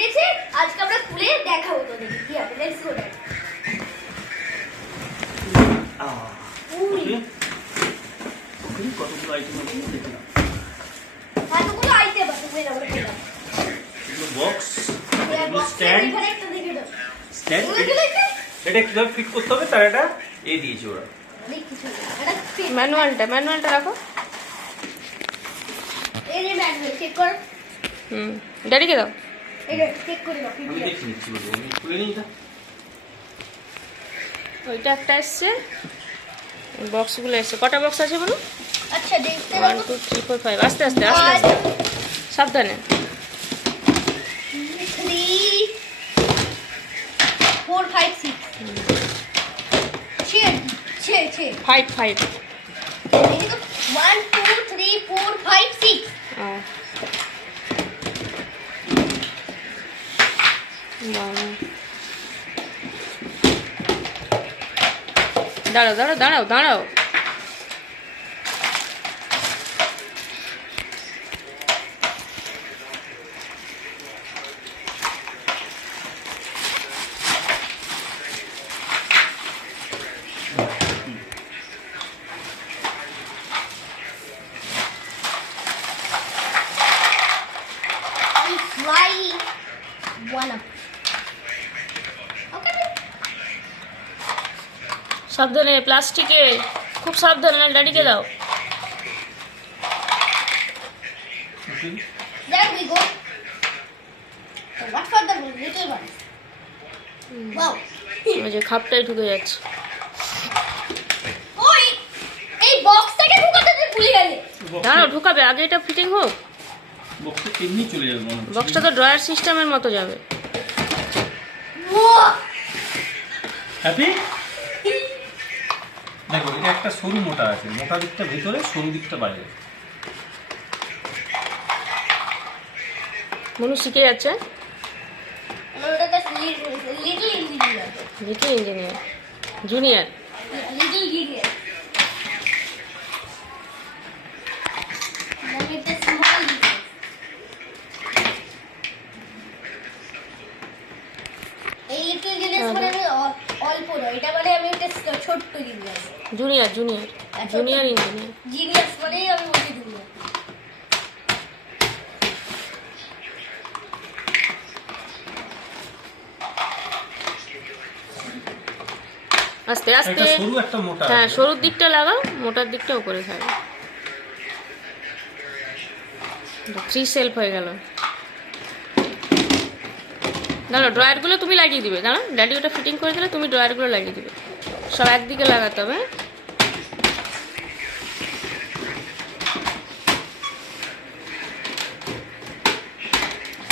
এনেছে, আজকে আমরা খুলে দেখাবো তো দেখি কি আছে। Let's go that. কতগুলো আইটেম আছে দেখি না। এতগুলো আইটেম আছে, ওই আমরা পেলাম। এগুলো বক্স, স্ট্যান্ড, এখানে একটা দেখে দাও। স্ট্যান্ড। এগুলো দেখে এটা কিভাবে ফিট করতে হবে তার এটা দিয়েছে ওরা। অনেক কিছু। এটা ম্যানুয়ালটা রাখো। এই যে ম্যানুয়াল চেক কর। ড্যাডিকে দাও। এটা চেক করে দাও। আমি দেখছি নিচ্ছি বলবো, আমি খুলে নিই এটা। ওইটা একটা এসছে, বক্সগুলো এসছে। কটা বক্স আছে বলো? আচ্ছা দেখতে 1 2 3 4 5। আস্তে আস্তে আস্তে আস্তে, সাবধানে। 3 4 5 6 6 5 এই তো 1 2 3 4 5 6 দাঁড়াও। fly one up. Okay. সাবধানে, প্লাস্টিকে, খুব সাবধানে, না ড্যাডিকে দাও। There we go. So what for the little one? Wow. ওই যে খাপটাই ঢুকে যাচ্ছে। ওই এই বক্সটাকে ঢুকাতে তুই ভুলে গেলি। দাঁড়াও, ঢুকাবে আগে, এটা ফিটিং হোক। বক্সটা এমনি চলে যাবে মনে হচ্ছে। বক্সটা তো ড্রয়ার সিস্টেমের মতো যাবে। হ্যাপি দেখো, এটা একটা সরু মোটা আছে, মোটা দিকটা ভিতরে, সরু দিকটা বাইরে। মনু শিখে যাচ্ছে, ওটা little engineer. Little engineer, junior. Little engineer. মানে এটা স্মল। এই লিটল ইঞ্জিনিয়ার মানে অল্প না, এটা মানে আমি একটা ছোট্ট ইঞ্জিনিয়ার। Junior engineer. জিনিয়াস মানে আমি বলি জুনিয়র। আস্তে আস্তে, এটা সরু একটা মোটা। হ্যাঁ সরুর দিকটা লাগাও, মোটার দিকটা উপরে থাকবে। 3 সেলফ হয়ে গেল। দাঁড়াও, ড্রয়ারগুলো তুমি লাগিয়ে দিবে। দাঁড়াও, ড্যাডি ওটা ফিটিং করে দিলে তুমি ড্রয়ারগুলো লাগিয়ে দিবে। সব একদিকে লাগাতে হবে।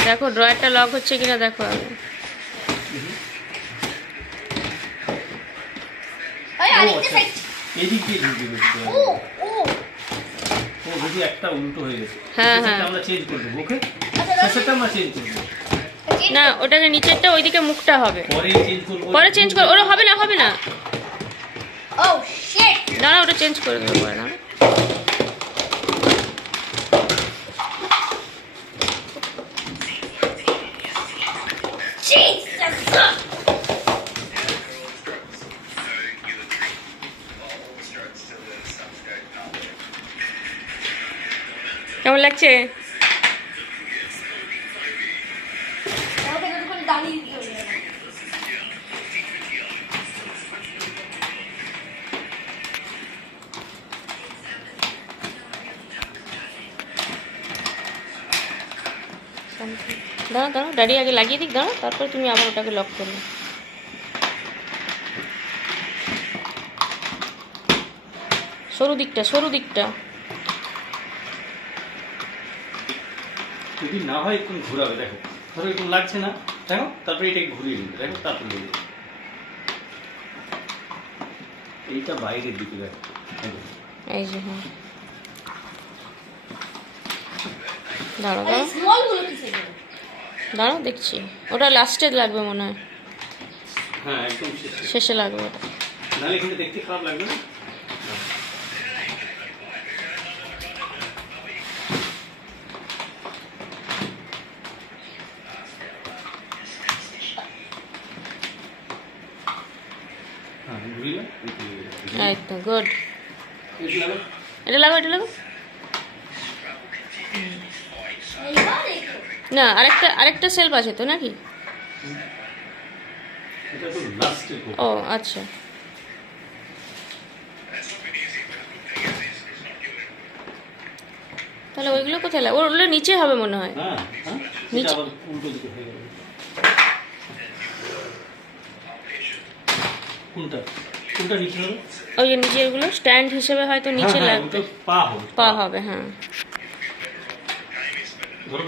দেখো ড্রয়ারটা লক হচ্ছে কিনা দেখো আগে। আরে আরেকটা সাইড। এদিক দিয়ে ঢুকে গেছে। ও যদি একটা উল্টো হয়ে গেছে, হ্যাঁ, সেটা আমরা চেঞ্জ করে দেবো। ওকে, আচ্ছা সেটা আমরা চেঞ্জ করে দেবো। না, ওটাকে নিচেরটা ওইদিকে মুখটা হবে, পরে চেঞ্জ করবো। ওরা হবে না। ও শিট। দাঁড়া, ওটা চেঞ্জ করে দেবো পরে। না কেমন লাগছে? দাঁড়াও, ড্যাডি আগে লাগিয়ে দিক। দাঁড়াও, তারপরে তুমি আবার ওটাকে লক করবে। সরু দিকটা যদি না হয় একটু ঘোরাবে। দেখো, ধরো একটু লাগছে না, দেখো, তারপরে এটাকে ঘুরিয়ে নিবে। দেখো, তারপরে এইটা বাইরের দিকে দেখো। এই যে, হ্যাঁ দাঁড়াও, দেখছি। ওটা লাস্টে লাগবে মনে হয়। হ্যাঁ, একদম শেষে লাগবে ওটা। নাহলে কিন্তু দেখতে খারাপ লাগবে না। এই তো গুড। এটা লাগো। এটা লাগো, এটা লাগো। এইবার এই তো। না, আরেকটা সেলফ আছে তো নাকি? এটা তো লাস্টে ও আচ্ছা। তাহলে ওইগুলো কোথায় লাগবে? ওগুলো নিচে হবে মনে হয়। হ্যাঁ হ্যাঁ নিচে। এটা আবার উল্টো দিকে হয়ে গেল। কোনটা কোনটা নিচে হবে? ওই যে নিচেরগুলো স্ট্যান্ড হিসেবে হয়তো নিচে হ্যাঁ, হ্যাঁ, লাগবে। ওটা পা হবে। পা হবে, হ্যাঁ। ধরো।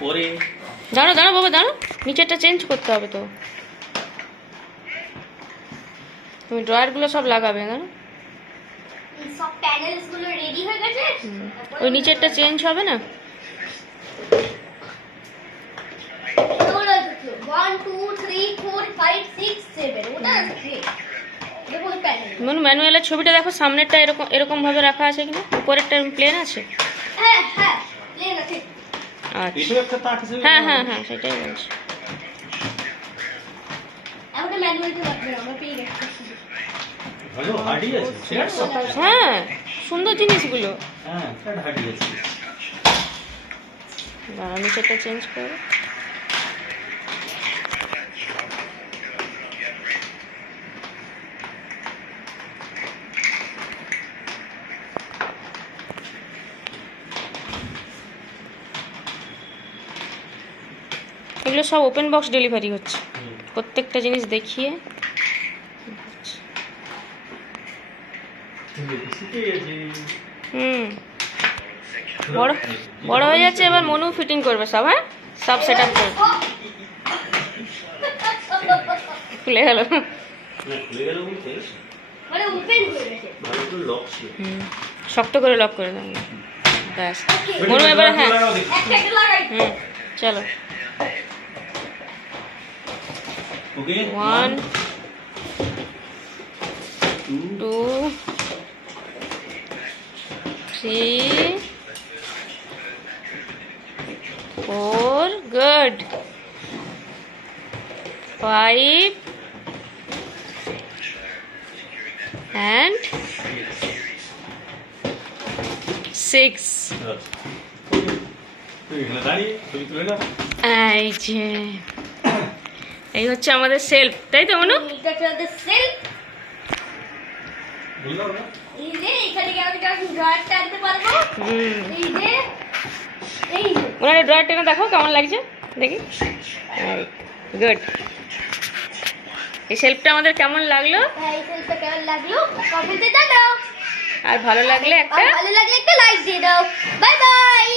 পরে দাঁড়ো দাঁড়ো বাবা, দাঁড়ো। নিচেরটা চেঞ্জ করতে হবে তো। তুমি ড্রয়ারগুলো সব লাগাবে, দাঁড়ো। এই সব প্যানেলস গুলো রেডি হয়ে গেছে। ওই নিচেরটা চেঞ্জ হবে না? ওটা 1 2 3 4 5 6 7 ওটা আছে। এটা পুরো প্যানেল। মনু ম্যানুয়ালের ছবিটা দেখো, সামনেরটা এরকম এরকম ভাবে রাখা আছে কিনা, উপরেরটা প্লেন আছে। হ্যাঁ হ্যাঁ প্লেন আছে। আচ্ছা, এটাও একটা তাক হিসেবে হ্যাঁ হ্যাঁ হ্যাঁ, সেটাই বলছি। এখন ম্যানুয়ালটা লাগবে আমরা পেয়ে গেছি। ভালো হার্ডি আছে সেটা সব। হ্যাঁ, সুন্দর জিনিসগুলো। হ্যাঁ এটা হার্ডি আছে। দাঁড়াও, নিচেরটা চেঞ্জ করো। এগুলো সব ওপেন বক্স ডেলিভারি হচ্ছে, প্রত্যেকটা জিনিস দেখিয়ে। শিখে গেছি। হুম, বড় বড় হয়ে যাচ্ছে, এবার মনু ফিটিং করবে সব। হ্যাঁ, সব সেট আপ করবে। খুলে গেল। না খুলে গেল বলতে মানে ওপেন হয়ে গেছে। ভালো করে লক ছিল। শক্ত করে লক করে দাও। ব্যাস, মনু এবার। হ্যাঁ, একটা লাগাই। হুম, চলো। ওকে 1 2 2 3 4 good 5 and 6 এখানে দাঁড়িয়ে ছবি তুলে না। এই যে, এই হচ্ছে আমাদের সেলফ, তাই তো মনু? এটা হচ্ছে সেলফ। বুঝলাম না। এই যে এখানে কি আমি যখন ড্রয়ার টানতে পারবো। এই যে এই যে ওনার ড্রয়ার টেনে দেখো কেমন লাগছে, দেখি। গুড। এই সেলফটা আমাদের কেমন লাগলো? এই সেলফটা কেমন লাগলো কমেন্টে জানাও। আর ভালো লাগলে একটা আর ভালো লাগলে একটা লাইক দিয়ে দাও। Bye bye.